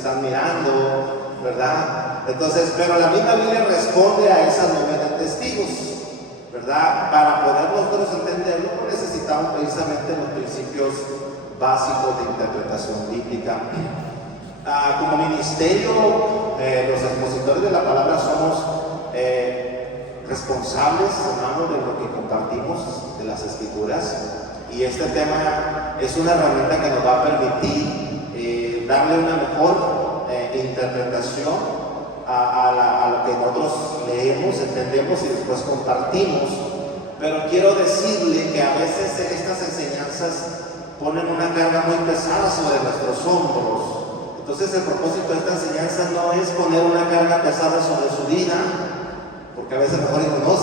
están mirando, ¿verdad? Entonces, pero la misma Biblia responde a esas 9 testigos, ¿verdad? Para poder nosotros entenderlo, necesitamos precisamente los principios básicos de interpretación bíblica. Como ministerio, los expositores de la palabra somos responsables, hermano, de lo que compartimos de las Escrituras, y este tema es una herramienta que nos va a permitir darle una mejor interpretación a lo que nosotros leemos, entendemos y después compartimos. Pero quiero decirle que a veces estas enseñanzas ponen una carga muy pesada sobre nuestros hombros. Entonces el propósito de esta enseñanza no es poner una carga pesada sobre su vida, porque a veces mejor digo, no,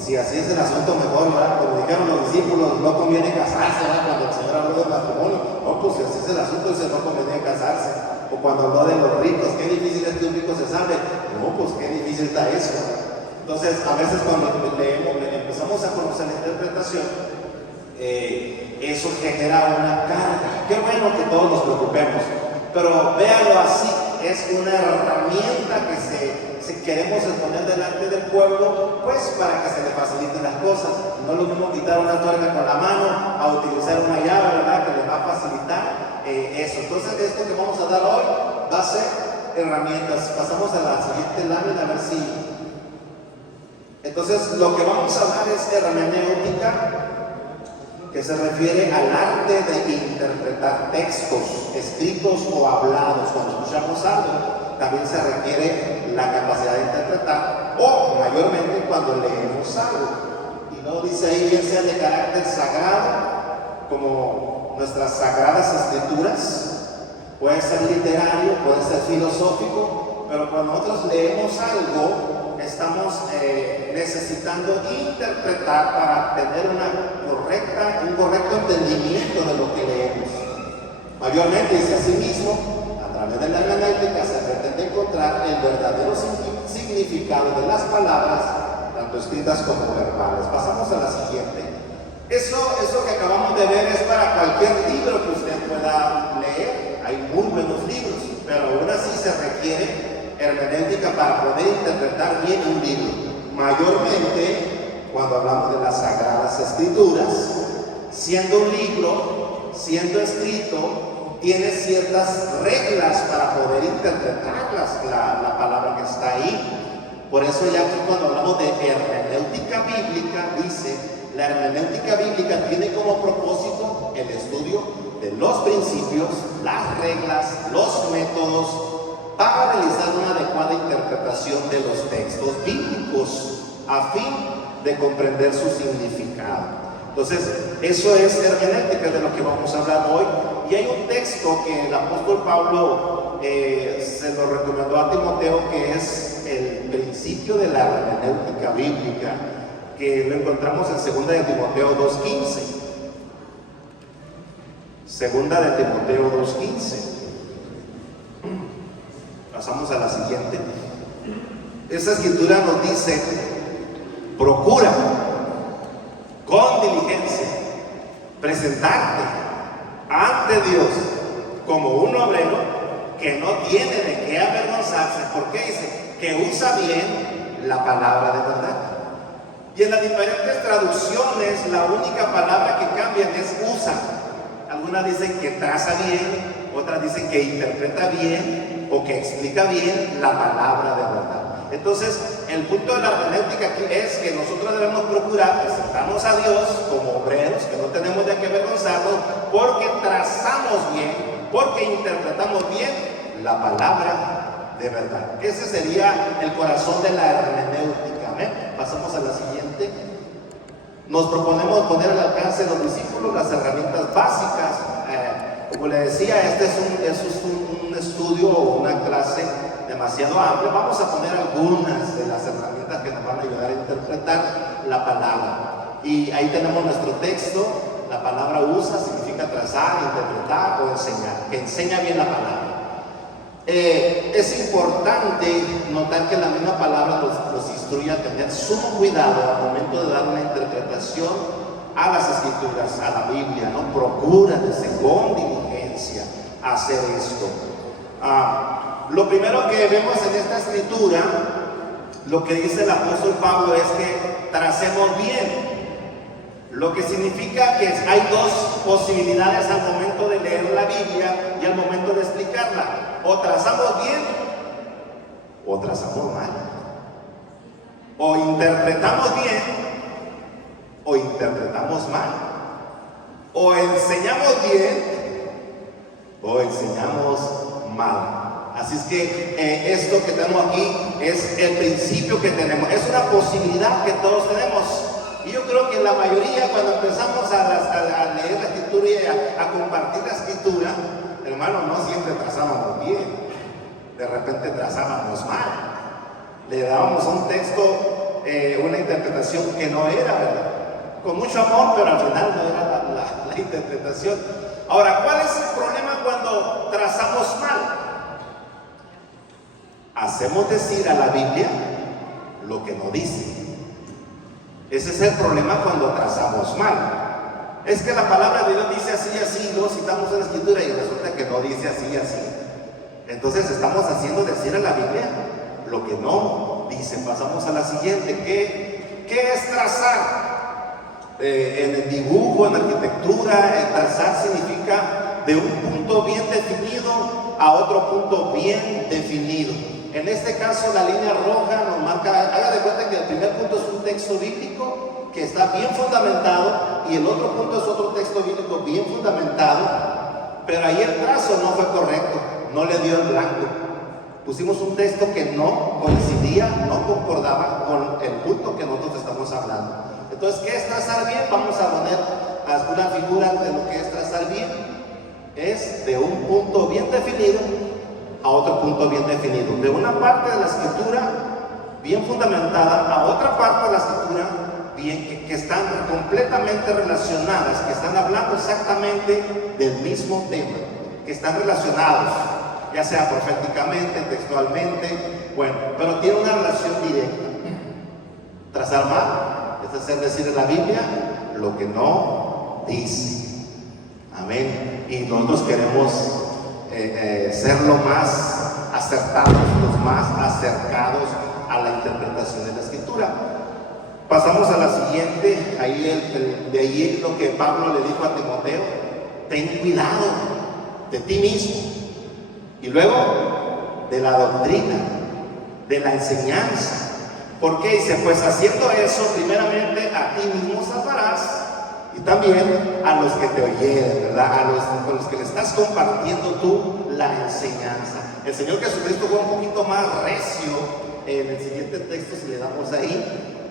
si así es el asunto, mejor, ¿verdad? Como dijeron los discípulos, no conviene casarse, ¿verdad? Cuando el Señor habló del matrimonio, no, pues si así es el asunto, dice, no conviene casarse. O cuando habló de los ricos, qué difícil es que un rico se salve, no, pues qué difícil está eso. Entonces, a veces cuando leemos, empezamos a conocer la interpretación, eso genera una carga. Qué bueno que todos nos preocupemos, pero véanlo así, es una herramienta que queremos exponer delante del pueblo, pues para que se le faciliten las cosas. No es lo mismo quitar una tuerca con la mano a utilizar una llave, ¿verdad? Que le va a facilitar eso. Entonces, esto que vamos a dar hoy va a ser herramientas. Pasamos a la siguiente lámina, a ver si. Entonces, lo que vamos a hablar es hermenéutica, que se refiere al arte de interpretar textos escritos o hablados. Cuando escuchamos algo, también se requiere la capacidad de interpretar, o mayormente cuando leemos algo. Y no dice ahí, bien sea de carácter sagrado, como nuestras sagradas escrituras, puede ser literario, puede ser filosófico, pero cuando nosotros leemos algo, estamos necesitando interpretar para tener un correcto entendimiento de lo que leemos. Mayormente dice así mismo, a través de la hermenéutica se pretende encontrar el verdadero significado de las palabras, tanto escritas como verbales. Pasamos a la siguiente. Eso que acabamos de ver es para cualquier libro que usted pueda leer. Hay muy buenos libros, pero aún así se requiere hermenéutica para poder interpretar bien un libro. Mayormente cuando hablamos de las Sagradas Escrituras, siendo un libro, siendo escrito, tiene ciertas reglas para poder interpretar la palabra que está ahí. Por eso ya aquí cuando hablamos de hermenéutica bíblica, dice, la hermenéutica bíblica tiene como propósito el estudio de los principios, las reglas, los métodos, para realizar una adecuada interpretación de los textos bíblicos, a fin de comprender su significado. Entonces, eso es hermenéutica, de lo que vamos a hablar hoy. Y hay un texto que el apóstol Pablo se lo recomendó a Timoteo, que es el principio de la hermenéutica bíblica, que lo encontramos en 2 de Timoteo 2:15. 2 de Timoteo 2:15. Pasamos a la siguiente. Esa escritura nos dice: procura con diligencia presentarte ante Dios como un obrero que no tiene de qué avergonzarse, porque dice que usa bien la palabra de verdad. Y en las diferentes traducciones, la única palabra que cambian es usa. Algunas dicen que traza bien, otras dicen que interpreta bien o que explica bien la palabra de verdad. Entonces, el punto de la hermenéutica aquí es que nosotros debemos procurar presentarnos a Dios como obreros, que no tenemos de qué avergonzarnos, porque trazamos bien, porque interpretamos bien la palabra de verdad. Ese sería el corazón de la hermenéutica. Pasamos a la siguiente. Nos proponemos poner al alcance de los discípulos las herramientas básicas. Como le decía, este es un estudio o una clase demasiado amplia. Vamos a poner algunas de las herramientas que nos van a ayudar a interpretar la palabra. Y ahí tenemos nuestro texto. La palabra usa significa trazar, interpretar o enseñar, que enseña bien la palabra. Es importante notar que la misma palabra nos instruye a tener sumo cuidado al momento de dar una interpretación a las escrituras, a la Biblia, ¿no? Procura con diligencia hacer esto. Lo primero que vemos en esta escritura, lo que dice el apóstol Pablo es que tracemos bien. Lo que significa que hay dos posibilidades al momento de leer la Biblia y al momento de explicarla. O trazamos bien o trazamos mal. O interpretamos bien o interpretamos mal. O enseñamos bien o enseñamos mal. Así es que esto que tenemos aquí es el principio que tenemos. Es una posibilidad que todos tenemos. Y yo creo que la mayoría, cuando empezamos a leer la escritura y a compartir la escritura, hermano, no siempre trazábamos bien. De repente trazábamos mal. Le dábamos a un texto una interpretación que no era, ¿verdad? Con mucho amor, pero al final no era la interpretación. Ahora, ¿cuál es el problema cuando trazamos mal? Hacemos decir a la Biblia lo que no dice. Ese es el problema cuando trazamos mal. Es que la palabra de Dios dice así y así, luego citamos en la escritura y resulta que no dice así y así. Entonces estamos haciendo decir a la Biblia lo que no dice. Pasamos a la siguiente. ¿Qué es trazar? En el dibujo, en la arquitectura, el trazar significa de un punto bien definido a otro punto bien definido. En este caso, la línea roja nos marca, haga de cuenta que el primer punto es un texto bíblico que está bien fundamentado y el otro punto es otro texto bíblico bien fundamentado, pero ahí el trazo no fue correcto, no le dio el blanco. Pusimos un texto que no coincidía, no concordaba con el punto que nosotros estamos hablando. Entonces, ¿qué es trazar bien? Vamos a poner una figura de lo que es trazar bien. Es de un punto bien definido a otro punto bien definido. De una parte de la escritura bien fundamentada a otra parte de la escritura bien, que están completamente relacionadas, que están hablando exactamente del mismo tema, que están relacionados, ya sea proféticamente, textualmente, bueno, pero tiene una relación directa. Trazar mal es hacer decir en la Biblia lo que no dice. Amén. Y nosotros queremos ser lo más acertados, los más acercados a la interpretación de la escritura. Pasamos a la siguiente. De ahí lo que Pablo le dijo a Timoteo: ten cuidado de ti mismo. Y luego de la doctrina, de la enseñanza. ¿Por qué? Dice, pues haciendo eso, primeramente a ti mismo salvarás y también a los que te oyeren, ¿verdad? Con los que le estás compartiendo tú la enseñanza. El Señor Jesucristo fue un poquito más recio en el siguiente texto, si le damos ahí.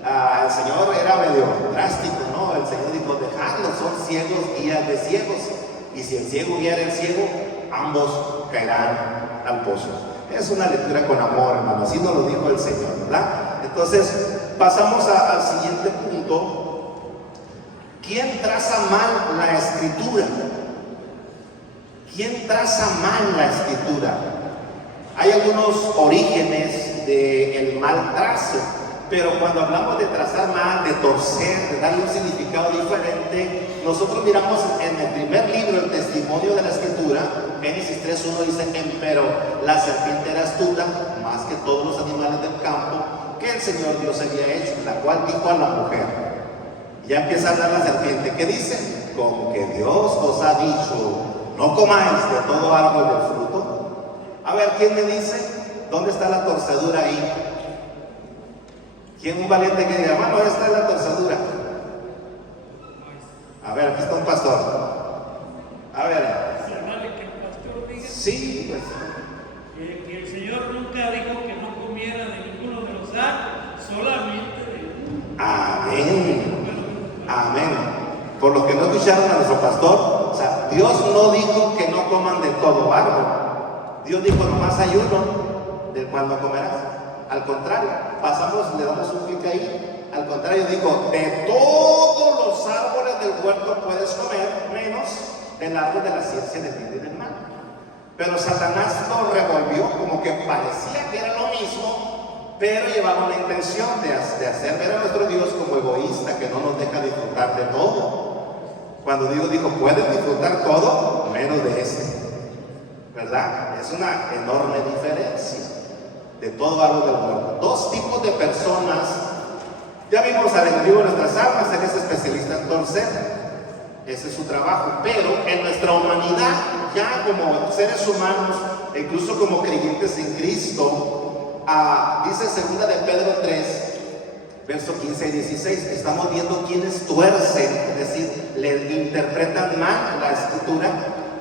El Señor era medio drástico, ¿no? El Señor dijo, dejadlos, son ciegos, guías de ciegos. Y si el ciego guiara al ciego, ambos caerán al pozo. Es una lectura con amor, hermano, así nos lo dijo el Señor, ¿verdad? Entonces, pasamos al siguiente punto. ¿Quién traza mal la escritura? ¿Quién traza mal la escritura? Hay algunos orígenes del mal trazo, pero cuando hablamos de trazar mal, de torcer, de darle un significado diferente, nosotros miramos en el primer libro, el testimonio de la escritura, Génesis 3:1 dice, empero la serpiente era astuta, más que todos los animales del campo, que el Señor Dios había hecho, la cual dijo a la mujer. Ya empieza a hablar la serpiente. ¿Qué dice? Como que Dios os ha dicho, no comáis de todo árbol del fruto. A ver, ¿quién me dice? ¿Dónde está la torcedura ahí? ¿Quién un valiente que diga, hermano, esta es la torcedura? A ver, aquí está un pastor. A ver. Vale que el pastor diga. Sí, pues. Que el Señor nunca dijo que no comiera de ninguno de los árboles, solamente de uno. Amén. Amén. Por los que no escucharon a nuestro pastor, o sea, Dios no dijo que no coman de todo árbol. Dios dijo, nomás hay uno del cual no comerás. Al contrario, pasamos, le damos un clic ahí. Al contrario, dijo, de todos los árboles del huerto puedes comer, menos del árbol de la ciencia del bien y del mal. Pero Satanás lo revolvió como que parecía que era lo mismo, pero llevaba una intención de hacer ver a nuestro Dios como egoísta, que no nos deja disfrutar de todo. Cuando Dios dijo, puedes disfrutar todo, menos de este. ¿verdad? Es una enorme diferencia de todo algo del mundo. Dos tipos de personas. Ya vimos al enemigo de nuestras almas, él es especialista en torcer, ese es su trabajo, pero en nuestra humanidad, ya como seres humanos, incluso como creyentes en Cristo, dice 2 de Pedro 3, verso 15 y 16, estamos viendo quienes tuercen, es decir, le interpretan mal la escritura.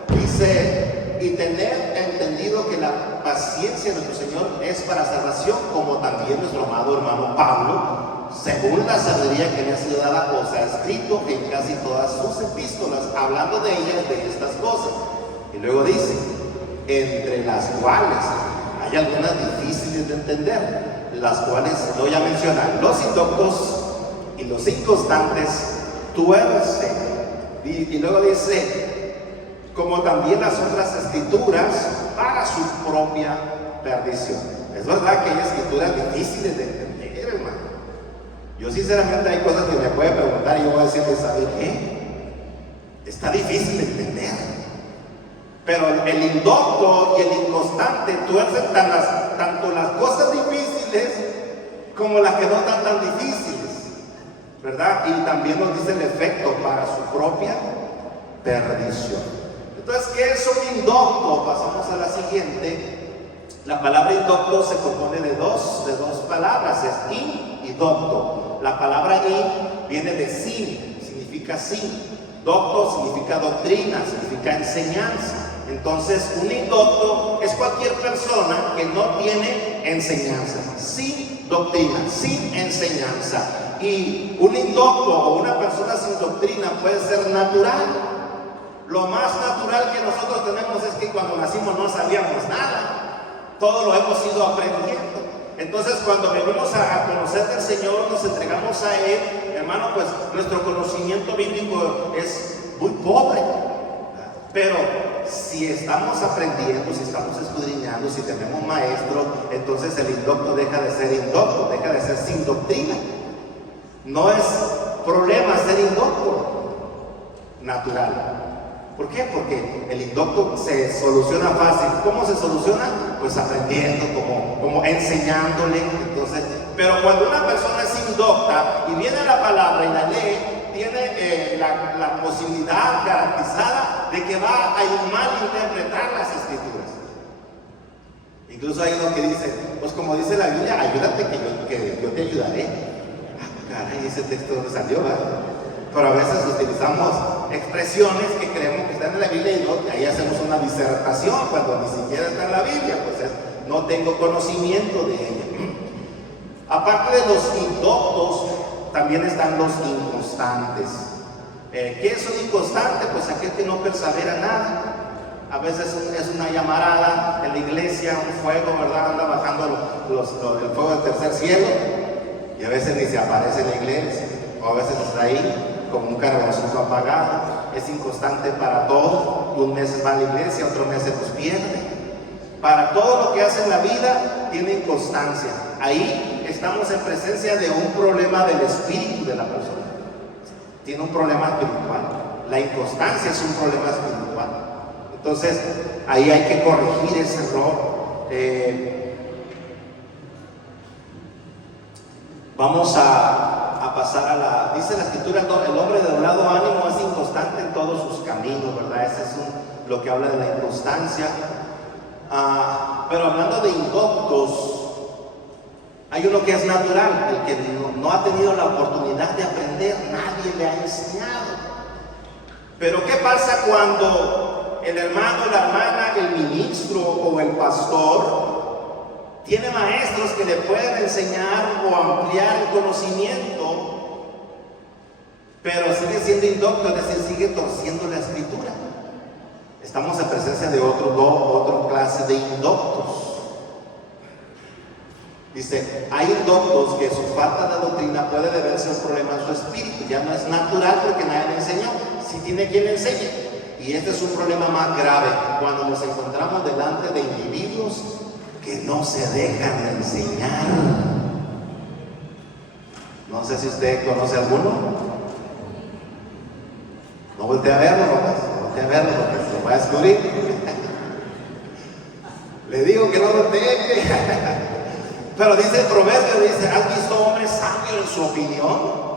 Dice, y tener entendido que la paciencia de nuestro Señor es para salvación, como también nuestro amado hermano Pablo, según la sabiduría que le ha sido dada, os ha escrito en casi todas sus epístolas, hablando de ellas, de estas cosas. Y luego dice, entre las cuales hay algunas difíciles de entender, las cuales voy a mencionar. Los indoctos y los inconstantes tuercen. Y luego dice, como también las otras escrituras, para su propia perdición. Es verdad que hay escrituras difíciles de entender, hermano. Yo sinceramente hay cosas que me puede preguntar y yo voy a decirle, ¿sabe qué? Está difícil de entender. Pero el indocto y el inconstante tuercen tanto las cosas difíciles como las que no están tan difíciles, ¿verdad? Y también nos dice el efecto para su propia perdición. Entonces, ¿qué es un indocto? Pasamos a la siguiente. La palabra indocto se compone de dos palabras, es in y docto. La palabra in viene de sin, significa sin. Docto significa doctrina, significa enseñanza. Entonces, un indocto es cualquier persona que no tiene enseñanza, sin doctrina, sin enseñanza. Y un indocto o una persona sin doctrina puede ser natural. Lo más natural que nosotros tenemos es que cuando nacimos no sabíamos nada. Todo lo hemos ido aprendiendo. Entonces, cuando venimos a conocer del Señor, nos entregamos a Él, hermano, pues nuestro conocimiento bíblico es muy pobre. Pero si estamos aprendiendo, si estamos escudriñando, si tenemos maestros, entonces el indocto deja de ser indocto, deja de ser sin doctrina. No es problema ser indocto natural. ¿Por qué? Porque el indocto se soluciona fácil. ¿Cómo se soluciona? Pues aprendiendo, como enseñándole. Entonces, pero cuando una persona es indocta y viene la palabra y la lee, tiene la posibilidad garantizada de que va a malinterpretar las escrituras. Incluso hay unos que dicen, pues como dice la Biblia, ayúdate que yo te ayudaré. Caray, ese texto no salió, ¿verdad? Pero a veces utilizamos expresiones que creemos que están en la Biblia y ahí hacemos una disertación cuando ni siquiera está en la Biblia, pues no tengo conocimiento de ella. Aparte de los indoctos, también están los inconstantes. ¿Qué es un inconstante? Pues aquel que no persevera nada. A veces es una llamarada en la iglesia, un fuego, ¿verdad? Anda bajando el fuego del tercer cielo y a veces ni se aparece en la iglesia, o a veces está ahí como un carboncito apagado. Es inconstante para todo. Un mes va a la iglesia, otro mes se los pierde. Para todo lo que hace en la vida tiene inconstancia. Ahí estamos en presencia de un problema del espíritu de la persona. Tiene un problema espiritual. La inconstancia es un problema espiritual. Entonces, ahí hay que corregir ese error. Vamos a pasar dice la escritura, el hombre de doblado ánimo es inconstante en todos sus caminos, ¿verdad? Ese es lo que habla de la inconstancia. Pero hablando de indoctos, hay uno que es natural, el que no ha tenido la oportunidad de aprender, nadie le ha enseñado. Pero ¿qué pasa cuando el hermano, la hermana, el ministro o el pastor tiene maestros que le pueden enseñar o ampliar el conocimiento, pero sigue siendo indocto, es decir, sigue torciendo la escritura? Estamos en presencia de otra clase de indoctos. Dice, hay indoctos que su falta de doctrina puede deberse a un problema en su espíritu. Ya no es natural porque nadie le enseñó, si tiene quien le enseñe. Y este es un problema más grave cuando nos encontramos delante de individuos que no se dejan enseñar. No sé si usted conoce alguno. No voltee a verlo, no voltee a verlo porque se lo va a descubrir. Le digo que no lo deje. Pero dice el proverbio, dice, ¿has visto hombre sabio en su opinión?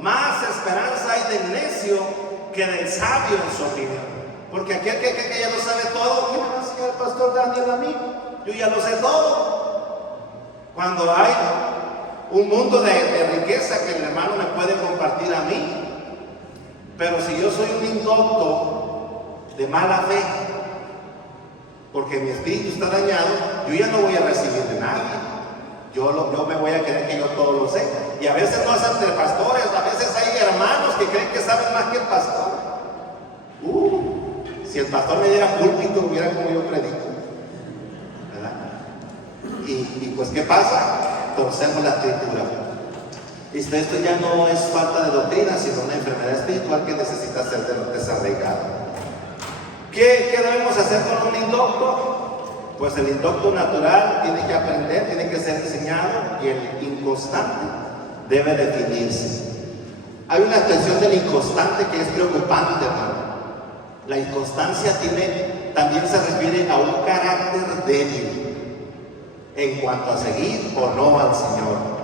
Más esperanza hay del necio que del sabio en su opinión. Porque aquel que ya lo sabe todo, ¿qué me va a decir el pastor Daniel a mí? Yo ya lo sé todo. Cuando hay un mundo de riqueza que el hermano me puede compartir a mí, pero si yo soy un indocto de mala fe, porque mi espíritu está dañado, yo ya no voy a recibir de nadie. Yo me voy a creer que yo todo lo sé. Y a veces no es entre pastores, a veces hay hermanos que creen que saben más que el pastor. Si el pastor me diera púlpito, hubiera como yo predico, ¿verdad? Y pues, ¿qué pasa? Torcemos la escritura. Esto ya no es falta de doctrina, sino una enfermedad espiritual que necesita ser desarraigada. ¿Qué debemos hacer con un indocto? Pues el indocto natural tiene que aprender, tiene que ser enseñado, y el inconstante debe definirse. Hay una expresión del inconstante que es preocupante, hermano. La inconstancia también se refiere a un carácter débil en cuanto a seguir o no al Señor.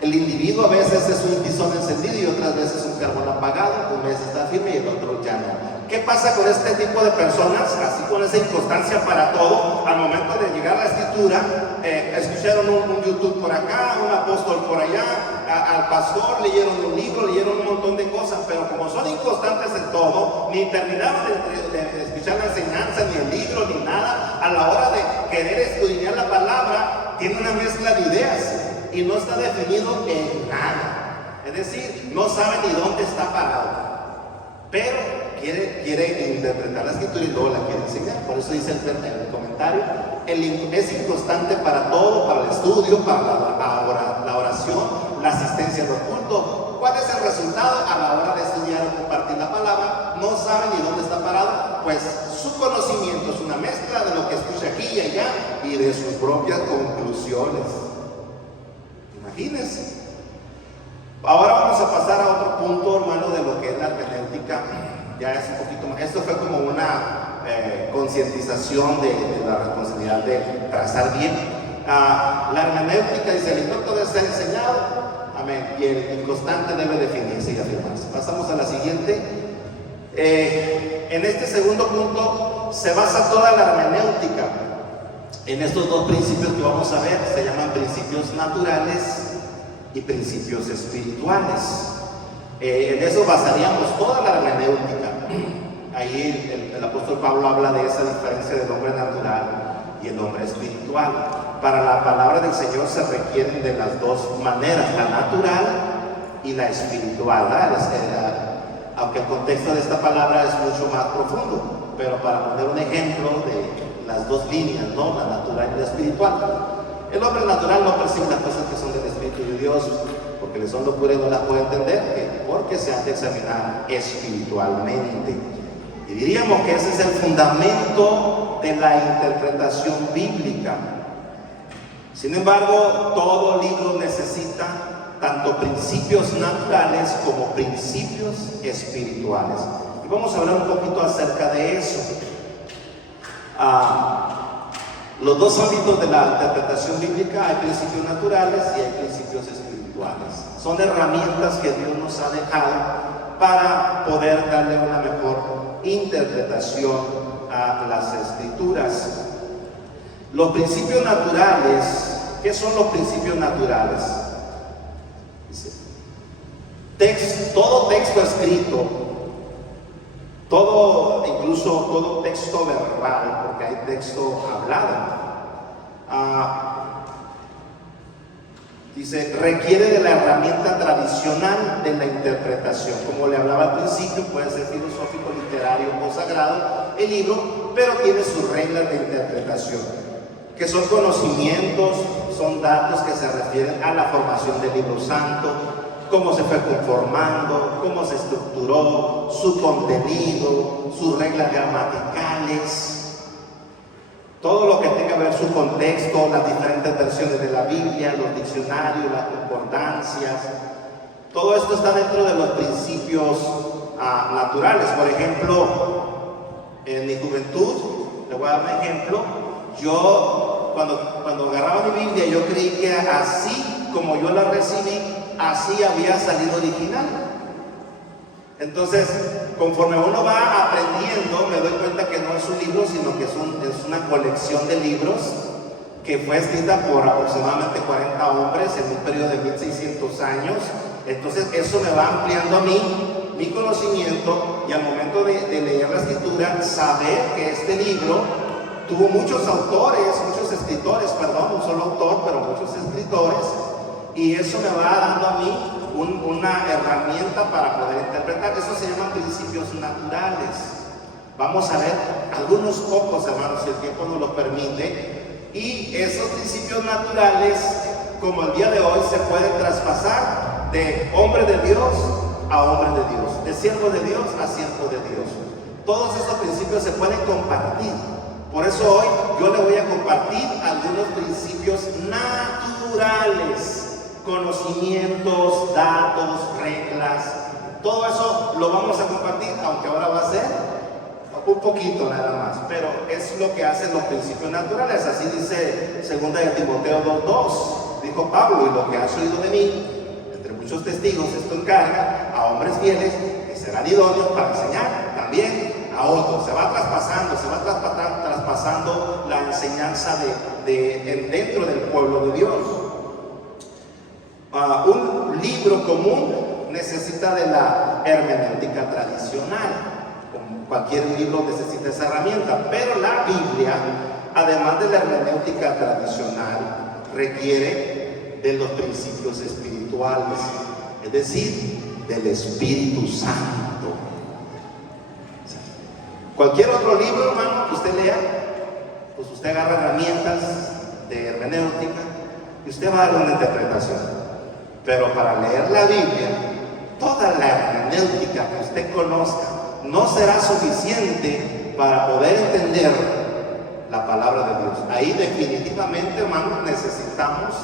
El individuo a veces es un tizón encendido y otras veces un carbón apagado, un mes está firme y el otro ya no. ¿Qué pasa con este tipo de personas? Así, con esa inconstancia para todo, al momento de llegar a la escritura, escucharon un YouTube por acá, un apóstol por allá, al pastor, leyeron un libro, leyeron un montón de cosas, pero como son inconstantes en todo, ni terminaron de escuchar la enseñanza, ni el libro, ni nada, a la hora de querer estudiar la palabra, tiene una mezcla de ideas y no está definido en nada. Es decir, no sabe ni dónde está parado, pero quiere interpretar la escritura y luego la quiere enseñar. Por eso dice el comentario, es inconstante para todo, para el estudio, para la oración, la asistencia a los cultos. ¿Cuál es el resultado a la hora de estudiar o compartir la palabra? No sabe ni dónde está parado, pues su conocimiento es una mezcla de lo que escucha aquí y allá y de sus propias conclusiones. Imagínense. Ahora vamos a pasar a otro punto, hermano, de lo que es la hermenéutica. Ya es un poquito más. Esto fue como una concientización de la responsabilidad de trazar bien. La hermenéutica dice: el indocto debe ser enseñado, amén, y el inconstante debe definirse y afirmarse. Pasamos a la siguiente. En este segundo punto se basa toda la hermenéutica en estos dos principios que vamos a ver. Se llaman principios naturales y principios espirituales. En eso basaríamos toda la hermenéutica. Ahí el apóstol Pablo habla de esa diferencia del hombre natural y el hombre espiritual. Para la palabra del Señor se requieren de las dos maneras, la natural y la espiritual, aunque el contexto de esta palabra es mucho más profundo, pero para poner un ejemplo de las dos líneas, ¿no? La natural y la espiritual. El hombre natural no percibe las cosas que son del Espíritu de Dios, porque le son locura y no las puede entender, porque se han de examinar espiritualmente. Y diríamos que ese es el fundamento de la interpretación bíblica. Sin embargo, todo libro necesita tanto principios naturales como principios espirituales. Y vamos a hablar un poquito acerca de eso. Los dos ámbitos de la interpretación bíblica: hay principios naturales y hay principios espirituales. Son herramientas que Dios nos ha dejado para poder darle una mejor interpretación a las escrituras. Los principios naturales, ¿qué son los principios naturales? Todo texto escrito, incluso todo texto verbal, porque hay texto hablado, dice, requiere de la herramienta tradicional de la interpretación. Como le hablaba al principio, puede ser filosófico, literario o sagrado el libro, pero tiene sus reglas de interpretación, que son conocimientos, son datos que se refieren a la formación del libro santo, cómo se fue conformando, cómo se estructuró, su contenido, sus reglas gramaticales, todo lo que tenga que ver su contexto, las diferentes versiones de la Biblia, los diccionarios, las concordancias. Todo esto está dentro de los principios naturales. Por ejemplo, en mi juventud, le voy a dar un ejemplo, Yo, cuando agarraba mi Biblia, yo creí que así como yo la recibí, así había salido original. Entonces, conforme uno va aprendiendo, me doy cuenta que no es un libro, sino que es una colección de libros que fue escrita por aproximadamente 40 hombres en un periodo de 1600 años. Entonces, eso me va ampliando a mí mi conocimiento, y al momento de leer la escritura, saber que este libro tuvo muchos autores, muchos escritores, perdón, un solo autor, pero muchos escritores, y eso me va dando a mí una herramienta para poder interpretar. Eso se llaman principios naturales. Vamos a ver algunos pocos, hermanos, si el tiempo nos lo permite, y esos principios naturales, como el día de hoy, se pueden traspasar de hombre de Dios a hombre de Dios, de siervo de Dios a siervo de Dios. Todos estos principios se pueden compartir. Por eso hoy yo le voy a compartir algunos principios naturales, conocimientos, datos, reglas. Todo eso lo vamos a compartir, aunque ahora va a ser un poquito nada más, pero es lo que hacen los principios naturales. Así dice 2 de Timoteo 2:2. Dijo Pablo: y lo que has oído de mí, entre muchos testigos, esto encarga a hombres fieles que serán idóneos para enseñar también a otros. Se va traspasando la enseñanza dentro del pueblo de Dios. Un libro común necesita de la hermenéutica tradicional. Como cualquier libro necesita esa herramienta, pero la Biblia, además de la hermenéutica tradicional, requiere de los principios espirituales, es decir, del Espíritu Santo. Cualquier otro libro, hermano, que usted lea, pues usted agarra herramientas de hermenéutica y usted va a dar una interpretación. Pero para leer la Biblia, toda la hermenéutica que usted conozca no será suficiente para poder entender la palabra de Dios. Ahí definitivamente, hermano, necesitamos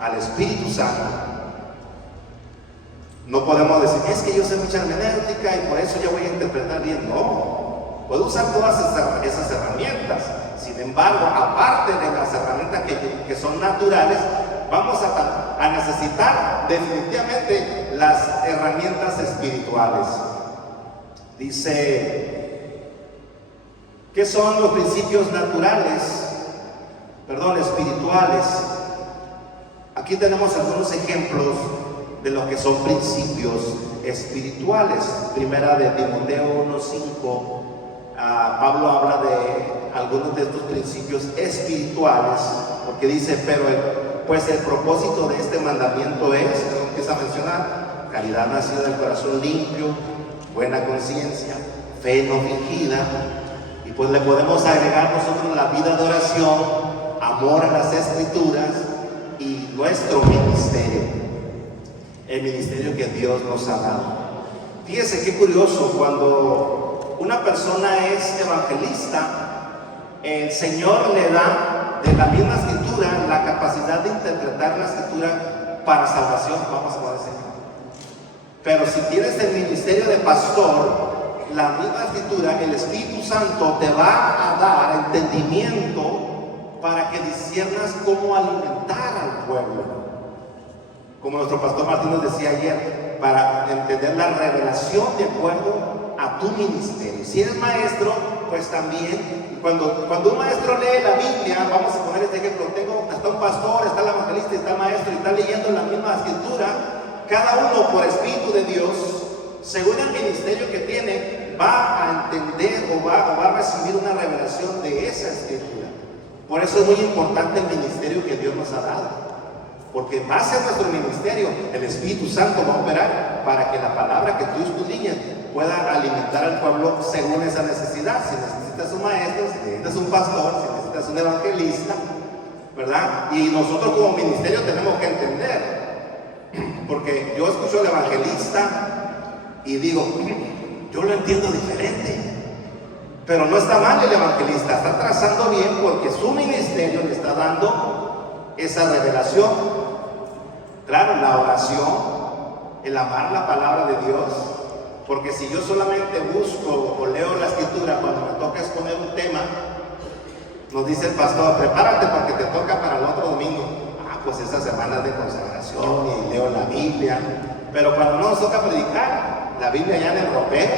al Espíritu Santo. No podemos decir: es que yo sé mucha hermenéutica y por eso yo voy a interpretar bien. No, puedo usar todas esas herramientas. Sin embargo, aparte de las herramientas que son naturales, vamos a necesitar definitivamente las herramientas espirituales. Dice, ¿qué son los principios espirituales? Aquí tenemos algunos ejemplos de lo que son principios espirituales. Primera de Timoteo 1:5, Pablo habla de algunos de estos principios espirituales, porque dice: pues el propósito de este mandamiento es, empieza a mencionar, caridad nacida del corazón limpio, buena conciencia, fe no fingida, y pues le podemos agregar nosotros la vida de oración, amor a las escrituras y nuestro ministerio, el ministerio que Dios nos ha dado. Fíjese qué curioso, cuando una persona es evangelista, el Señor le da de la misma escritura la capacidad de interpretar la escritura para salvación, vamos a poder decir. Pero si tienes el ministerio de pastor, la misma escritura, el Espíritu Santo te va a dar entendimiento para que disciernas cómo alimentar al pueblo. Como nuestro pastor Martín nos decía ayer, para entender la revelación de acuerdo a tu ministerio. Si eres maestro, pues también, cuando un maestro lee la Biblia, vamos a poner este ejemplo, está un pastor, está el evangelista, está el maestro y está leyendo la misma escritura. Cada uno, por Espíritu de Dios, según el ministerio que tiene, va a entender o va a recibir una revelación de esa escritura. Por eso es muy importante el ministerio que Dios nos ha dado, porque en base a nuestro ministerio, el Espíritu Santo va a operar para que la palabra que tú escudriñas pueda alimentar al pueblo según esa necesidad. Si necesitas un maestro, si necesitas un pastor, si necesitas un evangelista, ¿verdad? Y nosotros como ministerio tenemos que entender, porque yo escucho al evangelista y digo, yo lo entiendo diferente, pero no está mal el evangelista, está trazando bien porque su ministerio le está dando esa revelación. Claro, la oración, el amar la palabra de Dios, porque si yo solamente busco o leo la escritura cuando me toca exponer un tema, Nos dice el pastor, prepárate porque te toca para el otro domingo. Pues esa semana es de consagración y leo la Biblia. Pero cuando no nos toca predicar, la Biblia ya en el ropero,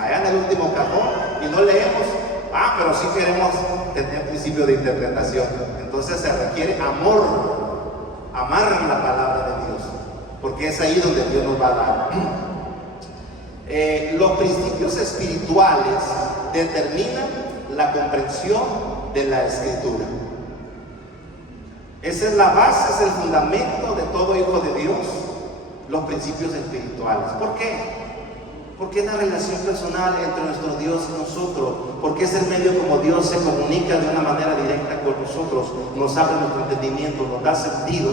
allá en el último cajón, y no leemos. Pero sí queremos tener principio de interpretación. Entonces se requiere amor, amar la palabra de Dios, porque es ahí donde Dios nos va a dar. Los principios espirituales determinan la comprensión de la Escritura. Esa es la base, es el fundamento de todo hijo de Dios, los principios espirituales. ¿Por qué? Porque es la relación personal entre nuestro Dios y nosotros, porque es el medio como Dios se comunica de una manera directa con nosotros, nos abre nuestro entendimiento, nos da sentido,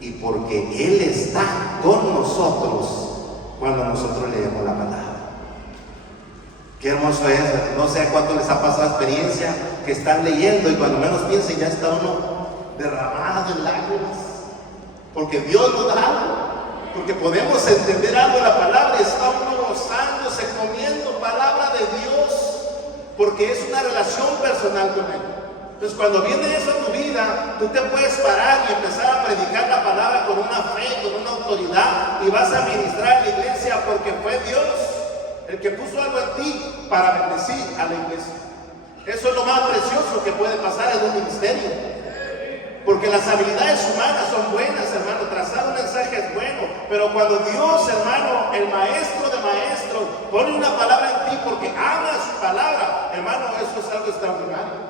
y porque Él está con nosotros cuando nosotros leemos la palabra. Qué hermoso es, no sé cuánto les ha pasado experiencia que están leyendo y cuando menos piensen ya está uno derramado en lágrimas, porque Dios nos da algo, porque podemos entender algo de la palabra y está uno gozándose, comiendo palabra de Dios, porque es una relación personal con Él. Entonces cuando viene eso a tu vida, tú te puedes parar y empezar a predicar la palabra con una fe, con una autoridad, y vas a ministrar en la iglesia porque fue Dios el que puso algo en ti para bendecir a la iglesia. Eso es lo más precioso que puede pasar en un ministerio. Porque las habilidades humanas son buenas, hermano, trazar un mensaje es bueno, pero cuando Dios, hermano, el maestro de maestros, pone una palabra en ti porque ama su palabra, hermano, eso es algo extraordinario,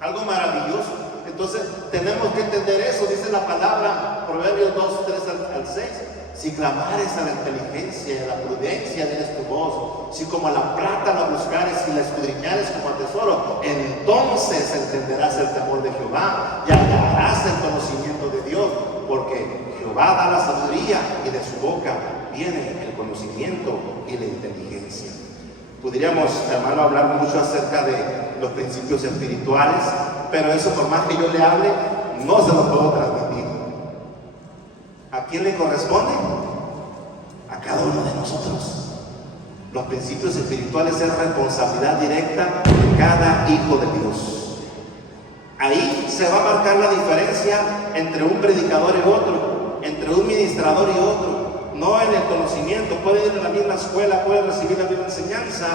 algo maravilloso. Entonces tenemos que entender eso, dice la palabra, Proverbios 2, 3 al 6. Si clamares a la inteligencia y a la prudencia, des tu voz. Si como a la plata la buscares y la escudriñares como a tesoro, entonces entenderás el temor de Jehová y hallarás el conocimiento de Dios, porque Jehová da la sabiduría y de su boca viene el conocimiento y la inteligencia. Podríamos, hermano, hablar mucho acerca de los principios espirituales, pero eso, por más que yo le hable, no se lo puedo transmitir. ¿A quién le corresponde? A cada uno de nosotros. Los principios espirituales es responsabilidad directa de cada hijo de Dios. Ahí se va a marcar la diferencia entre un predicador y otro, entre un ministrador y otro. No en el conocimiento, puede ir a la misma escuela, puede recibir la misma enseñanza,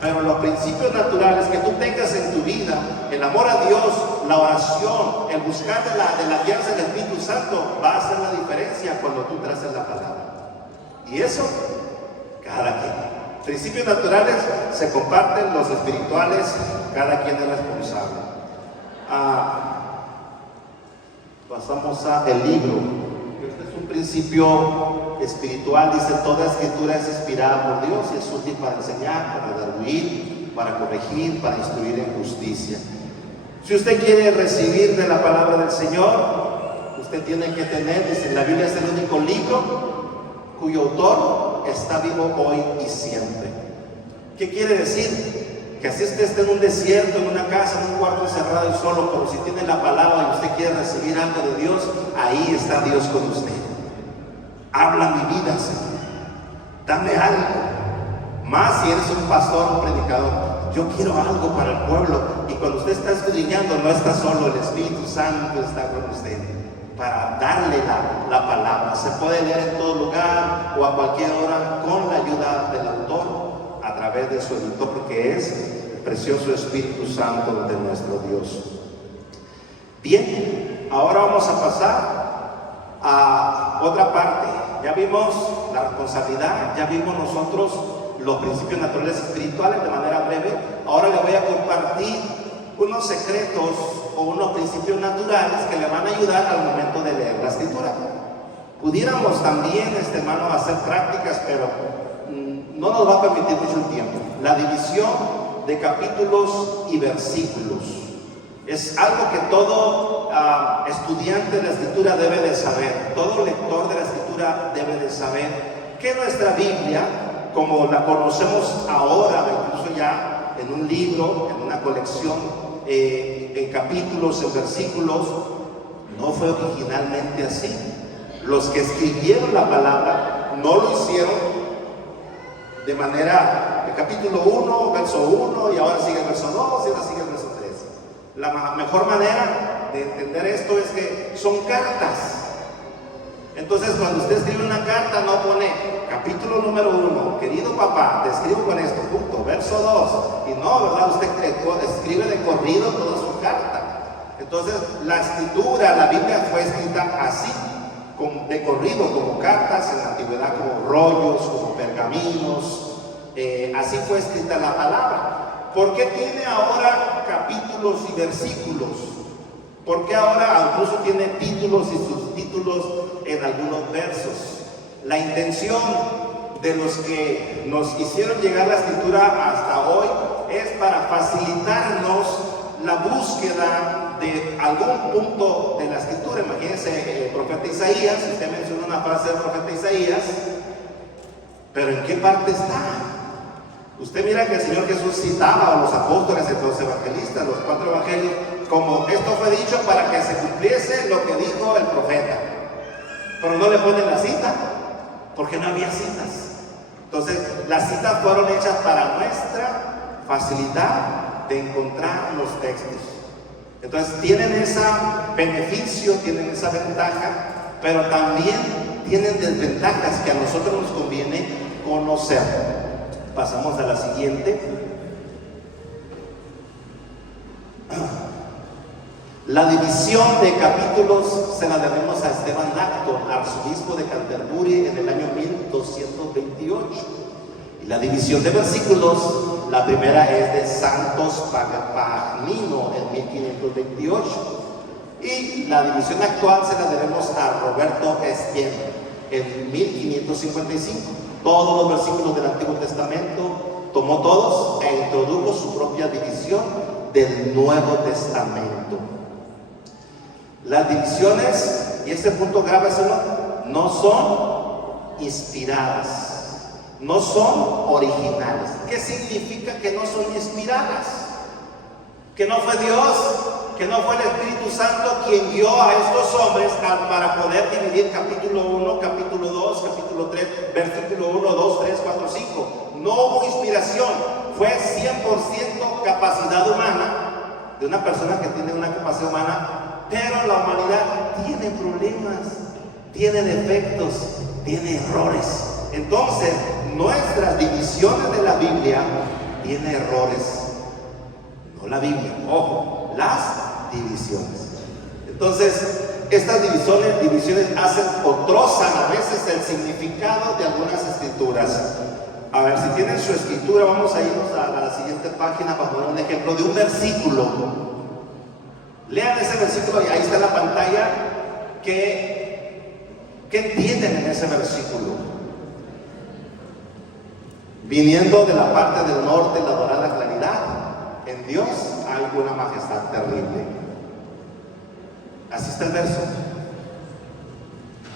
pero los principios naturales que tú tengas en tu vida, el amor a Dios, la oración, el buscar de la guianza del Espíritu Santo, va a hacer la diferencia cuando tú traces la palabra. Y eso, cada quien. Principios naturales se comparten, los espirituales, cada quien es responsable. Pasamos al libro. Este es un principio espiritual, dice: toda escritura es inspirada por Dios y es útil para enseñar, para redarguir, para corregir, para instruir en justicia. Si usted quiere recibir de la palabra del Señor, usted tiene que tener, dice, la Biblia es el único libro cuyo autor está vivo hoy y siempre. ¿Qué quiere decir? Que así usted esté en un desierto, en una casa, en un cuarto encerrado y solo, pero si tiene la palabra y usted quiere recibir algo de Dios, ahí está Dios con usted. Habla mi vida, Señor. Dame algo. Más si eres un pastor, un predicador. Yo quiero algo para el pueblo. Y cuando usted está escudriñando, no está solo, el Espíritu Santo está con usted para darle la palabra. Se puede leer en todo lugar o a cualquier hora con la ayuda del autor, a través de su editor, porque es el precioso Espíritu Santo de nuestro Dios. Bien, ahora vamos a pasar a otra parte. Ya vimos la responsabilidad, ya vimos nosotros los principios naturales espirituales de manera breve. Ahora le voy a compartir unos secretos o unos principios naturales que le van a ayudar al momento de leer la escritura. Pudiéramos también, hermano, hacer prácticas, pero no nos va a permitir mucho el tiempo. La división de capítulos y versículos es algo que todo estudiante de la escritura debe de saber, todo lector de la escritura debe de saber que nuestra Biblia, como la conocemos ahora, incluso ya en un libro, en una colección, en capítulos, en versículos, no fue originalmente así. Los que escribieron la palabra no lo hicieron de manera, el capítulo 1, verso 1, y ahora sigue el verso 2, y ahora sigue el verso 3. La mejor manera de entender esto es que son cartas. Entonces, cuando usted escribe una carta, no pone capítulo número 1, querido papá, te escribo con esto, punto, verso 2, y no, ¿verdad? Usted escribe de corrido toda su carta. Entonces, la escritura, la Biblia fue escrita así, de corrido, como cartas, en la antigüedad como rollos, como pergaminos, así fue escrita la palabra. ¿Por qué tiene ahora capítulos y versículos? ¿Por qué ahora incluso tiene títulos y subtítulos en algunos versos? La intención de los que nos hicieron llegar la escritura hasta hoy es para facilitarnos la búsqueda de algún punto de la escritura. Imagínense el profeta Isaías, usted menciona una frase del profeta Isaías, pero ¿en qué parte está? Usted mira que el Señor Jesús citaba a los apóstoles, a los evangelistas, los 4 evangelios, como esto fue dicho para que se cumpliese lo que dijo el profeta. Pero no le ponen la cita, porque no había citas. Entonces, las citas fueron hechas para nuestra facilidad de encontrar los textos. Entonces, tienen ese beneficio, tienen esa ventaja, pero también tienen desventajas que a nosotros nos conviene conocer. Pasamos a la siguiente. La división de capítulos se la debemos a Esteban Acton, arzobispo de Canterbury, en el año 1228. Y la división de versículos, la primera es de Santos Paganino en 1528. Y la división actual se la debemos a Roberto Estienne en 1555. Todos los versículos del Antiguo Testamento tomó todos e introdujo su propia división del Nuevo Testamento. Las divisiones, y este punto grábeselo, no son inspiradas, no son originales. ¿Qué significa que no son inspiradas? Que no fue Dios, que no fue el Espíritu Santo quien guió a estos hombres para poder dividir capítulo 1, capítulo 2, capítulo 3, versículo 1, 2, 3, 4, 5. No hubo inspiración, fue 100% capacidad humana, de una persona que tiene una capacidad humana, pero la humanidad tiene problemas, tiene defectos, tiene errores. Entonces, nuestras divisiones de la Biblia tienen errores. No la Biblia, ojo, las divisiones. Entonces, estas divisiones hacen o trozan a veces el significado de algunas escrituras. A ver, si tienen su escritura, vamos a irnos a la siguiente página para poner un ejemplo de un versículo. Lean ese versículo y ahí está en la pantalla. ¿Qué entienden en ese versículo? Viniendo de la parte del norte, la dorada claridad. En Dios hay una majestad terrible. Así está el verso.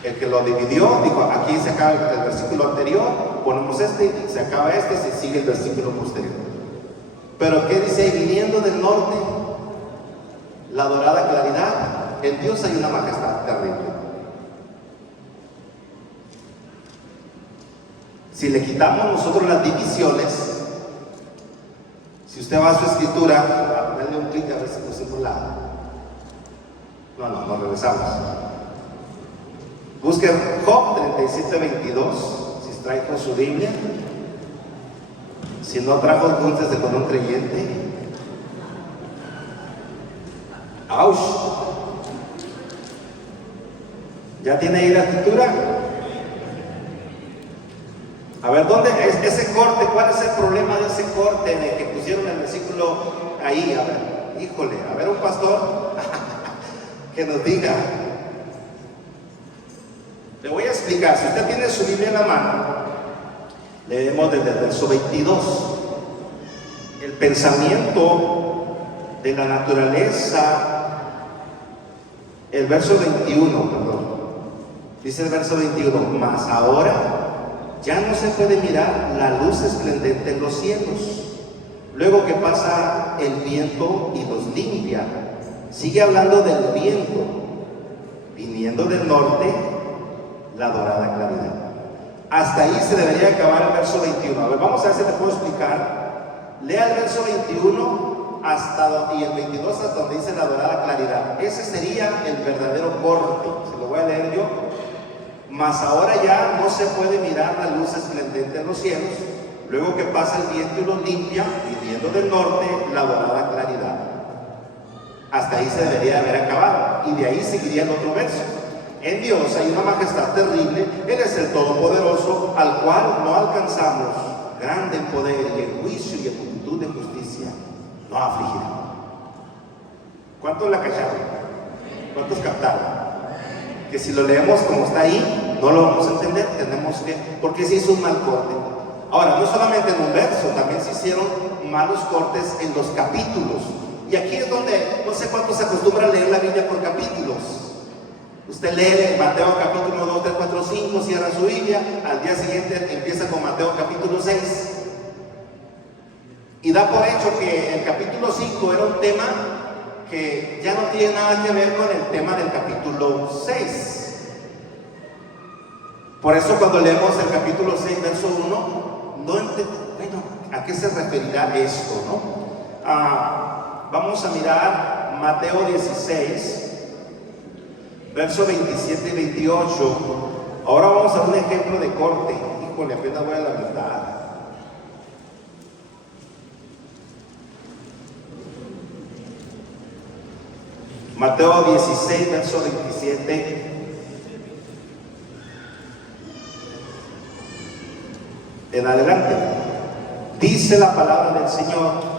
El que lo dividió dijo: aquí se acaba el versículo anterior, ponemos este, se acaba este, se sigue el versículo posterior. Pero ¿qué dice? Viniendo del norte, la dorada claridad. En Dios hay una majestad terrible. Si le quitamos nosotros las divisiones, si usted va a su escritura, a ponerle un clic a ver si pusimos la... No, regresamos. Busque Job 37:22, si trae con su Biblia. Si no trajo dulces de con un creyente. ¡Auch! ¿Ya tiene ahí la escritura? A ver, ¿dónde es ese corte? ¿Cuál es el problema de ese corte de que pusieron el versículo ahí? A ver, híjole, a ver un pastor que nos diga. Le voy a explicar. Si usted tiene su Biblia en la mano, leemos desde el verso 22. El pensamiento de la naturaleza, el verso 21, perdón. Dice el verso 21, mas ahora ya no se puede mirar la luz esplendente en los cielos. Luego que pasa el viento y los limpia. Sigue hablando del viento, viniendo del norte, la dorada claridad. Hasta ahí se debería acabar el verso 21. A ver, vamos a ver si te puedo explicar. Lea el verso 21 y el 22 hasta donde dice la dorada claridad. Ese sería el verdadero corte. Se lo voy a leer yo. Mas ahora ya no se puede mirar la luz esplendente en los cielos, luego que pasa el viento y los limpia, viniendo del norte la dorada claridad. Hasta ahí se debería haber acabado, y de ahí seguiría el otro verso. En Dios hay una majestad terrible, Él es el Todopoderoso, al cual no alcanzamos, grande en poder y en juicio y en multitud de justicia, no afligirá. ¿Cuántos la cacharon? ¿Cuántos captaron? Que si lo leemos como está ahí, no lo vamos a entender, tenemos que, porque se hizo un mal corte. Ahora, no solamente en un verso, también se hicieron malos cortes en los capítulos. Y aquí es donde, no sé cuántos se acostumbran a leer la Biblia por capítulos. Usted lee Mateo capítulo 2, 3, 4, 5, cierra su Biblia, al día siguiente empieza con Mateo capítulo 6. Y da por hecho que el capítulo 5 era un tema que ya no tiene nada que ver con el tema del capítulo 6. Por eso cuando leemos el capítulo 6, verso 1, no entendemos, bueno, ¿a qué se referirá esto, no? Vamos a mirar Mateo 16, verso 27 y 28. Ahora vamos a un ejemplo de corte. Híjole, apenas voy a la mitad. Mateo 16, verso 27. En adelante. Dice la palabra del Señor.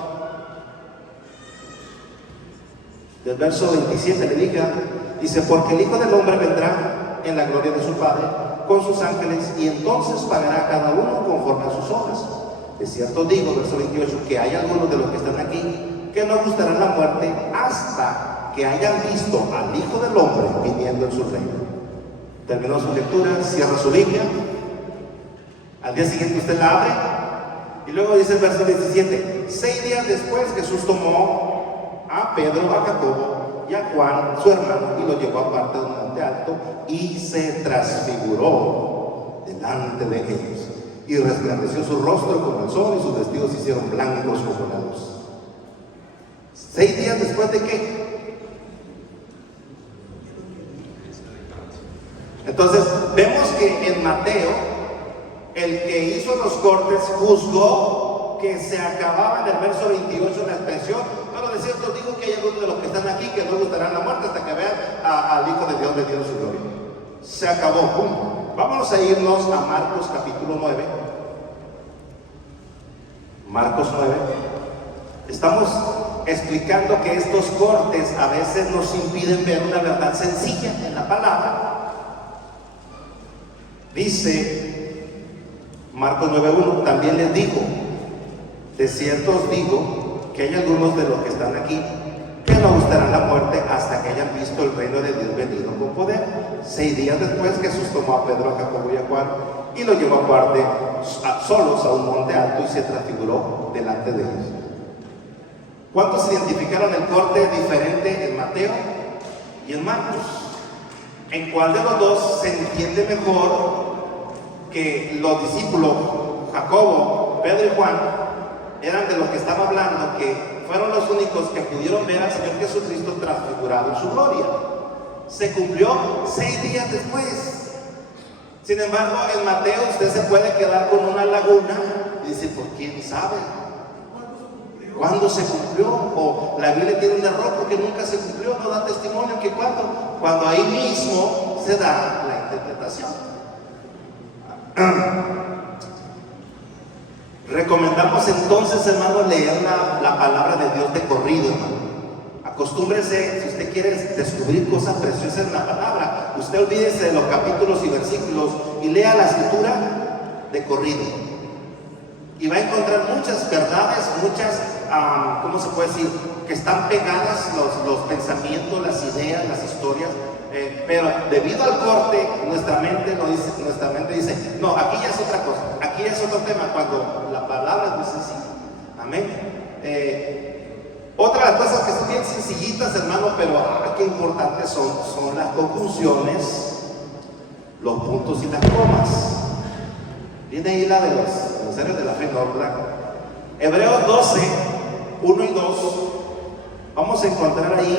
Del verso 27 le dice, porque el Hijo del Hombre vendrá en la gloria de su Padre con sus ángeles, y entonces pagará a cada uno conforme a sus obras. De cierto digo, verso 28, que hay algunos de los que están aquí que no gustarán la muerte hasta que hayan visto al Hijo del Hombre viniendo en su reino. Terminó su lectura, cierra su Biblia, al día siguiente usted la abre, y luego dice el verso 17, 6 días después Jesús tomó a Pedro, a Jacobo y a Juan, su hermano, y lo llevó aparte de un monte alto y se transfiguró delante de ellos, y resplandeció su rostro como el sol, y sus vestidos se hicieron blancos como la luz. 6 días después de qué? Entonces vemos que en Mateo el que hizo los cortes juzgó que se acababa en el verso 28 la expresión, pero de cierto digo que hay algunos de los que están aquí que no gustarán la muerte hasta que vean al Hijo de Dios venido en su gloria. Se acabó, ¡pum! Vámonos a irnos a Marcos capítulo 9. Marcos 9. Estamos explicando que estos cortes a veces nos impiden ver una verdad sencilla en la palabra. Dice Marcos 9:1, también les digo, de cierto os digo que hay algunos de los que están aquí que no gustarán la muerte hasta que hayan visto el reino de Dios venido con poder. 6 días después Jesús tomó a Pedro, a Jacobo y a Juan y lo llevó aparte solos a un monte alto y se transfiguró delante de ellos. ¿Cuántos identificaron el corte diferente en Mateo y en Marcos? ¿En cuál de los dos se entiende mejor que los discípulos, Jacobo, Pedro y Juan, eran de los que estaba hablando, que fueron los únicos que pudieron ver al Señor Jesucristo transfigurado en su gloria? Se cumplió 6 días después. Sin embargo, en Mateo usted se puede quedar con una laguna y decir, ¿por quién sabe? ¿Cuándo se cumplió? O la Biblia tiene un error porque nunca se cumplió, no da testimonio que cuando ahí mismo se da la interpretación. Recomendamos entonces, hermano, leer la palabra de Dios de corrido, hermano. Acostúmbrese, si usted quiere descubrir cosas preciosas en la palabra, usted olvídese de los capítulos y versículos y lea la escritura de corrido. Y va a encontrar muchas verdades, muchas, ¿cómo se puede decir? Que están pegadas los pensamientos, las ideas, las historias. Pero debido al corte, nuestra mente dice, no, aquí ya es otra cosa, aquí es otro tema, cuando la palabra es muy sencilla. Amén. Otra de las cosas que son bien sencillitas, hermano, pero qué importantes son las conclusiones, los puntos y las comas. Viene ahí la de los héroes de la fe, ¿no? Hebreos 12, 1 y 2. Vamos a encontrar ahí,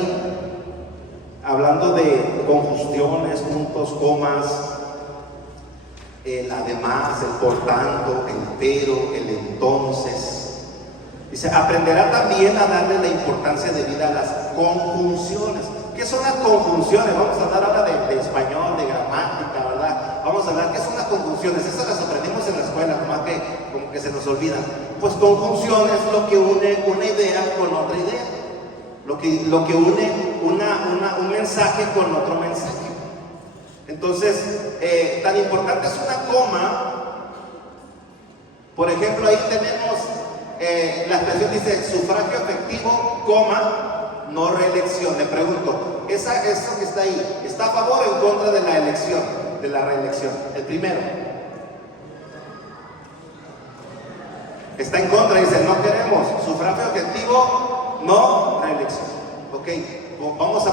hablando de conjunciones, puntos, comas, el además, el por tanto, el pero, el entonces. Dice, aprenderá también a darle la importancia debida a las conjunciones. ¿Qué son las conjunciones? Vamos a hablar ahora de español, de gramática, ¿verdad? Vamos a hablar, ¿qué son las conjunciones? Esas las aprendimos en la escuela, nomás que como que se nos olvidan. Pues conjunción es lo que une una idea con otra idea. Lo que une un mensaje con otro mensaje. Entonces, tan importante es una coma. Por ejemplo, ahí tenemos la expresión dice sufragio efectivo, coma, no reelección. Le pregunto, eso que está ahí, ¿está a favor o en contra de la elección, de la reelección? El primero. Está en contra, dice, no queremos. Sufragio efectivo, no reelección. Ok, vamos a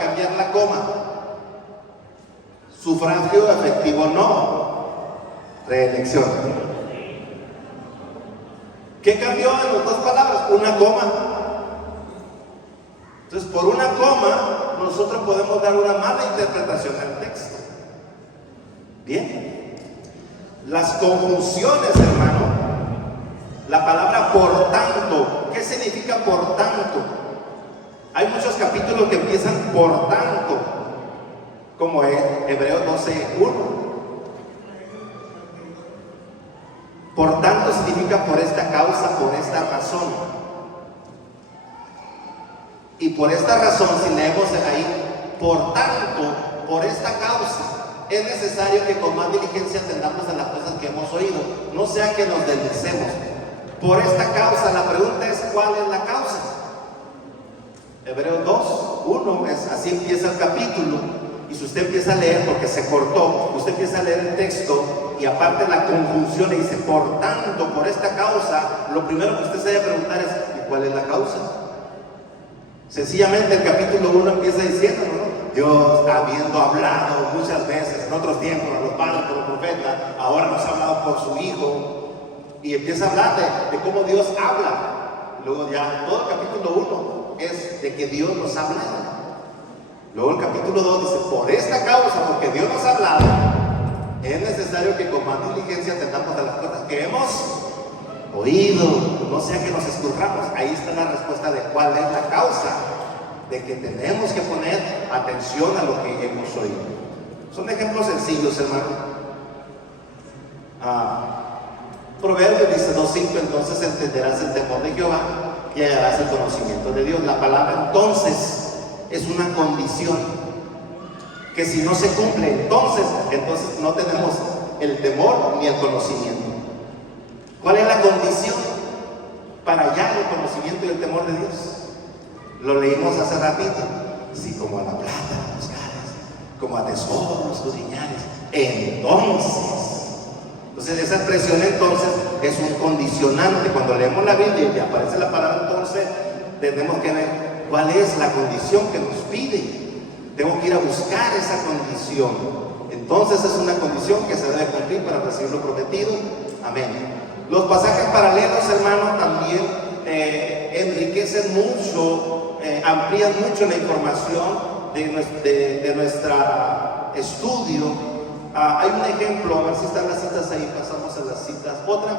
cambiar la coma. Sufragio efectivo, no reelección. ¿Qué cambió en las dos palabras? Una coma. Entonces, por una coma, nosotros podemos dar una mala interpretación del texto. Bien. Las conjunciones, hermano. La palabra por tanto. ¿Qué significa por tanto? Hay muchos capítulos que empiezan por tanto, como en Hebreos 12:1. Por tanto significa por esta causa, por esta razón. Y por esta razón, si leemos ahí, por tanto, por esta causa, es necesario que con más diligencia atendamos a las cosas que hemos oído, no sea que nos deslicemos. Por esta causa, la pregunta es, ¿cuál es la causa? Hebreos 2:1, así empieza el capítulo. Y si usted empieza a leer, porque se cortó, usted empieza a leer el texto y aparte la conjunción le dice, por tanto, por esta causa, lo primero que usted se debe preguntar es, ¿y cuál es la causa? Sencillamente el capítulo 1 empieza diciendo, ¿no? Dios, habiendo hablado muchas veces en otros tiempos a los padres por los profetas, ahora nos ha hablado por su Hijo. Y empieza a hablar de cómo Dios habla. Luego ya todo el capítulo 1 es de que Dios nos ha hablado. Luego el capítulo 2 dice, por esta causa, porque Dios nos ha hablado, es necesario que con más diligencia atendamos a las cosas que hemos oído, no sea que nos escurramos. Ahí está la respuesta de cuál es la causa, de que tenemos que poner atención a lo que hemos oído. Son ejemplos sencillos, hermano. Proverbios dice 2:5, entonces entenderás el temor de Jehová y hallarás el conocimiento de Dios. La palabra entonces es una condición que si no se cumple entonces no tenemos el temor ni el conocimiento. ¿Cuál es la condición para hallar el conocimiento y el temor de Dios? Lo leímos hace ratito. Si como a la plata la buscares, como a tesoros escudriñares, entonces esa expresión entonces es un condicionante. Cuando leemos la Biblia y aparece la palabra entonces, tenemos que ver cuál es la condición que nos pide. Tengo que ir a buscar esa condición. Entonces es una condición que se debe cumplir para recibir lo prometido. Amén. Los pasajes paralelos, hermano, también enriquecen mucho, amplían mucho la información de nuestro estudio. Hay un ejemplo, a ver si están las citas ahí, pasamos a las citas. Otra.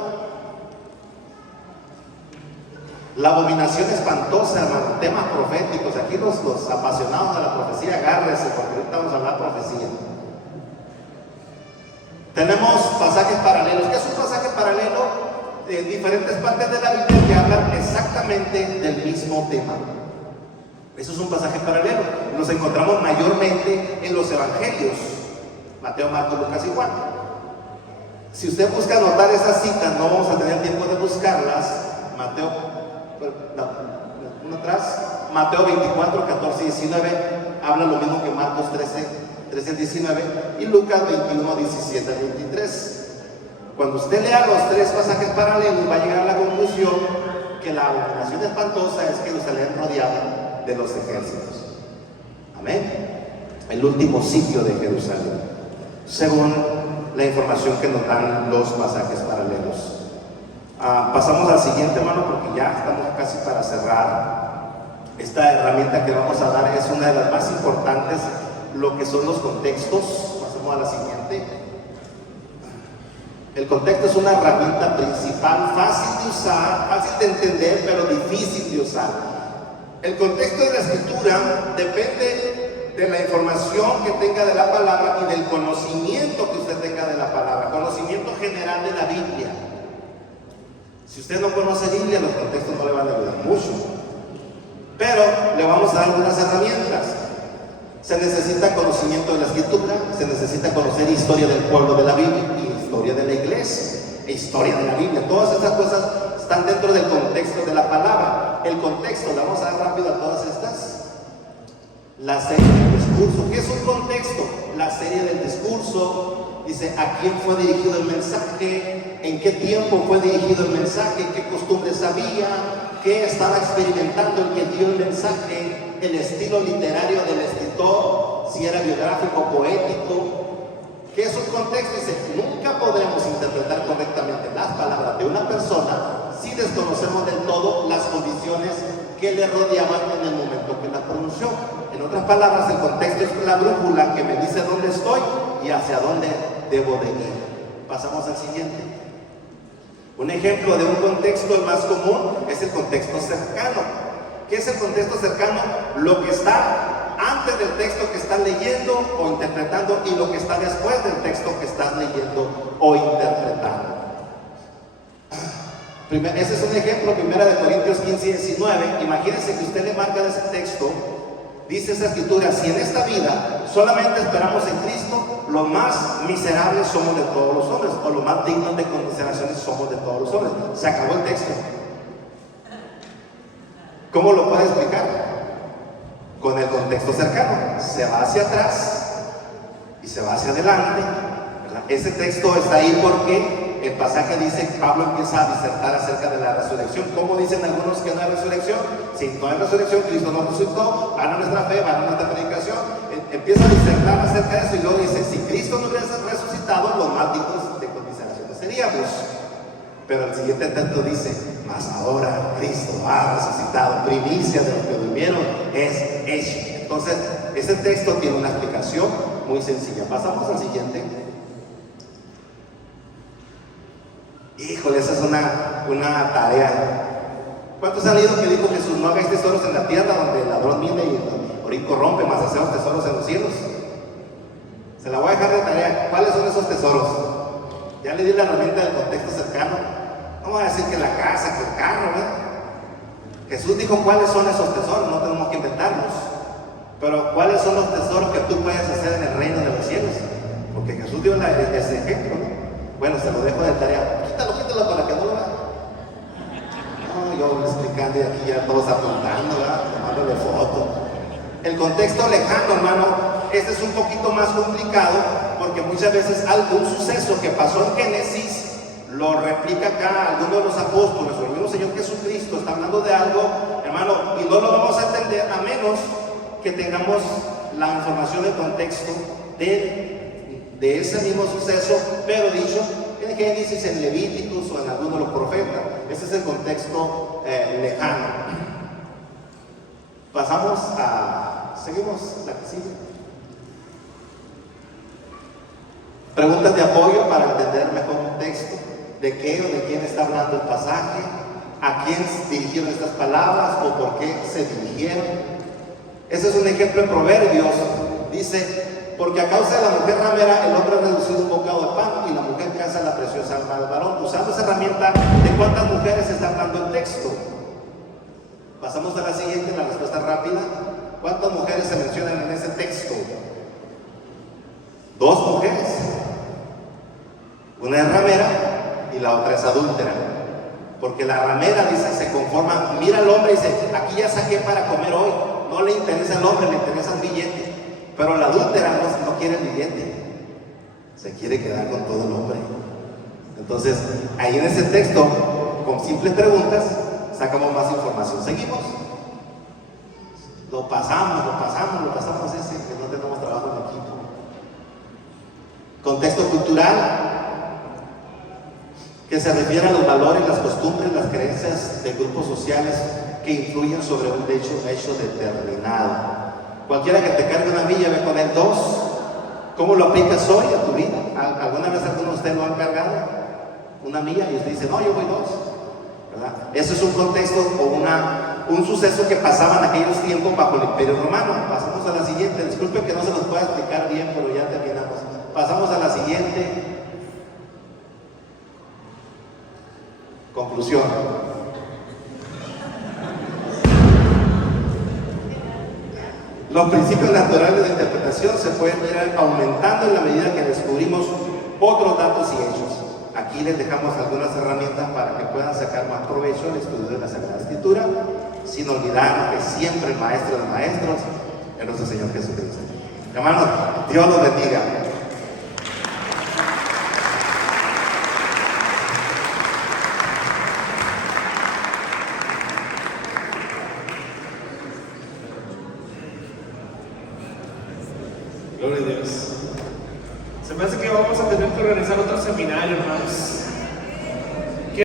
La abominación espantosa, hermano, temas proféticos. Aquí los apasionados de la profecía, agárrense, porque ahorita vamos a hablar de profecía. Tenemos pasajes paralelos. ¿Qué es un pasaje paralelo? De diferentes partes de la Biblia que hablan exactamente del mismo tema. Eso es un pasaje paralelo. Nos encontramos mayormente en los evangelios: Mateo, Marcos, Lucas y Juan. Si usted busca anotar esas citas, no vamos a tener tiempo de buscarlas. Mateo 24, 14 y 19 habla lo mismo que Marcos 13 al 19 y Lucas 21, 17 al 23. Cuando usted lea los tres pasajes paralelos, va a llegar a la conclusión que la abominación espantosa es Jerusalén rodeada de los ejércitos. Amén. El último sitio de Jerusalén, según la información que nos dan los pasajes paralelos. Pasamos al siguiente, hermano, porque ya estamos casi para cerrar. Esta herramienta que vamos a dar es una de las más importantes, lo que son los contextos. Pasemos a la siguiente. El contexto es una herramienta principal, fácil de usar, fácil de entender, pero difícil de usar. El contexto de la escritura depende de la información que tenga de la palabra y del conocimiento que usted tenga de la palabra, conocimiento general de la Biblia. Si usted no conoce Biblia, los contextos no le van a ayudar mucho, pero le vamos a dar algunas herramientas. Se necesita conocimiento de la escritura, se necesita conocer historia del pueblo de la Biblia, y historia de la iglesia, e historia de la Biblia. Todas estas cosas están dentro del contexto de la palabra. El contexto, le vamos a dar rápido a todas estas. La serie del discurso. ¿Qué es un contexto? La serie del discurso. Dice, ¿a quién fue dirigido el mensaje? ¿En qué tiempo fue dirigido el mensaje? ¿Qué costumbres había? ¿Qué estaba experimentando el que dio el mensaje? El estilo literario del escritor, si era biográfico o poético. ¿Qué es un contexto? Dice, nunca podremos interpretar correctamente las palabras de una persona si desconocemos del todo las condiciones que le rodeaban en el momento que las pronunció. En otras palabras, el contexto es la brújula que me dice dónde estoy y hacia dónde debo de ir. Pasamos al siguiente. Un ejemplo de un contexto, el más común, es el contexto cercano. ¿Qué es el contexto cercano? Lo que está antes del texto que estás leyendo o interpretando y lo que está después del texto que estás leyendo o interpretando. Ese es un ejemplo, 1 Corintios 15 y 19. Imagínense que usted le marca ese texto, dice esa escritura: si en esta vida solamente esperamos en Cristo, los más miserables somos de todos los hombres, o los más dignos de consideraciones somos de todos los hombres. Se acabó el texto. ¿Cómo lo puede explicar? Con el contexto cercano. Se va hacia atrás y se va hacia adelante, ¿verdad? Ese texto está ahí porque el pasaje dice, Pablo empieza a disertar acerca de la resurrección. ¿Cómo dicen algunos que no hay resurrección? Si no hay resurrección, Cristo no resucitó, van a nuestra fe, van a nuestra predicación. Empieza a disertar acerca de eso y luego dice, si Cristo no hubiese resucitado, los más dignos de consideraciones seríamos. Pero el siguiente texto dice, mas ahora Cristo ha resucitado, primicia de los que durmieron es hecho. Entonces, ese texto tiene una explicación muy sencilla. Pasamos al siguiente. Híjole, esa es una tarea. ¿Cuántos han leído que dijo Jesús, no hagáis tesoros en la tierra donde el ladrón mide y el orín corrompe, mas hacemos tesoros en los cielos? Se la voy a dejar de tarea. ¿Cuáles son esos tesoros? Ya le di la herramienta del contexto cercano. No voy a decir que la casa, que el carro, ¿eh? Jesús dijo cuáles son esos tesoros, no tenemos que inventarlos. Pero cuáles son los tesoros que tú puedes hacer en el reino de los cielos. Porque Jesús dio ese ejemplo, ¿no? Bueno, se lo dejo de tarea. Quítalo para que no lo vean. No, yo explicando y aquí ya todos apuntando, ¿verdad? Tomándole foto. El contexto lejano, hermano, este es un poquito más complicado porque muchas veces algún suceso que pasó en Génesis lo replica acá alguno de los apóstoles o el mismo Señor Jesucristo está hablando de algo, hermano, y no lo vamos a entender a menos que tengamos la información del contexto de ese mismo suceso, pero dicho en Génesis, en Levíticos o en alguno de los profetas. Ese es el contexto lejano. Seguimos la que sigue. Preguntas de apoyo para entender mejor un texto. ¿De qué o de quién está hablando el pasaje? ¿A quién dirigieron estas palabras o por qué se dirigieron? Ese es un ejemplo en Proverbios. Dice, porque a causa de la mujer ramera el hombre ha reducido un bocado de pan y la mujer caza la preciosa alma del varón. Usando esa herramienta, ¿de cuántas mujeres está hablando el texto? Pasamos a la siguiente, la respuesta rápida. ¿Cuántas mujeres se mencionan en ese texto? 2 mujeres. Una es ramera y la otra es adúltera. Porque la ramera, dice, se conforma, mira al hombre y dice, aquí ya saqué para comer hoy. No le interesa el hombre, le interesa el billete. Pero la adúltera no quiere el billete, se quiere quedar con todo el hombre. Entonces, ahí en ese texto, con simples preguntas, sacamos más información. Seguimos. Lo pasamos ese, que no tenemos trabajo en equipo. Contexto cultural, que se refiere a los valores, las costumbres, las creencias de grupos sociales que influyen sobre un hecho determinado. Cualquiera que te cargue una milla ve con él 2. ¿Cómo lo aplicas hoy a tu vida? ¿Alguna vez alguno de ustedes lo han cargado? Una milla y usted dice, no, yo voy 2. ¿Verdad? Eso es un contexto o un suceso que pasaba en aquellos tiempos bajo el Imperio Romano. Pasamos a la siguiente. Disculpe que no se los pueda explicar bien, pero ya terminamos. Pasamos a la siguiente. Conclusión. Los principios naturales de interpretación se pueden ir aumentando en la medida que descubrimos otros datos y hechos. Aquí les dejamos algunas herramientas para que puedan sacar más provecho del estudio de la Sagrada Escritura, sin olvidar que siempre el Maestro de Maestros es nuestro Señor Jesucristo. Hermanos, Dios los bendiga. Gloria a Dios. Se me hace que vamos a tener que organizar otro seminario, hermanos.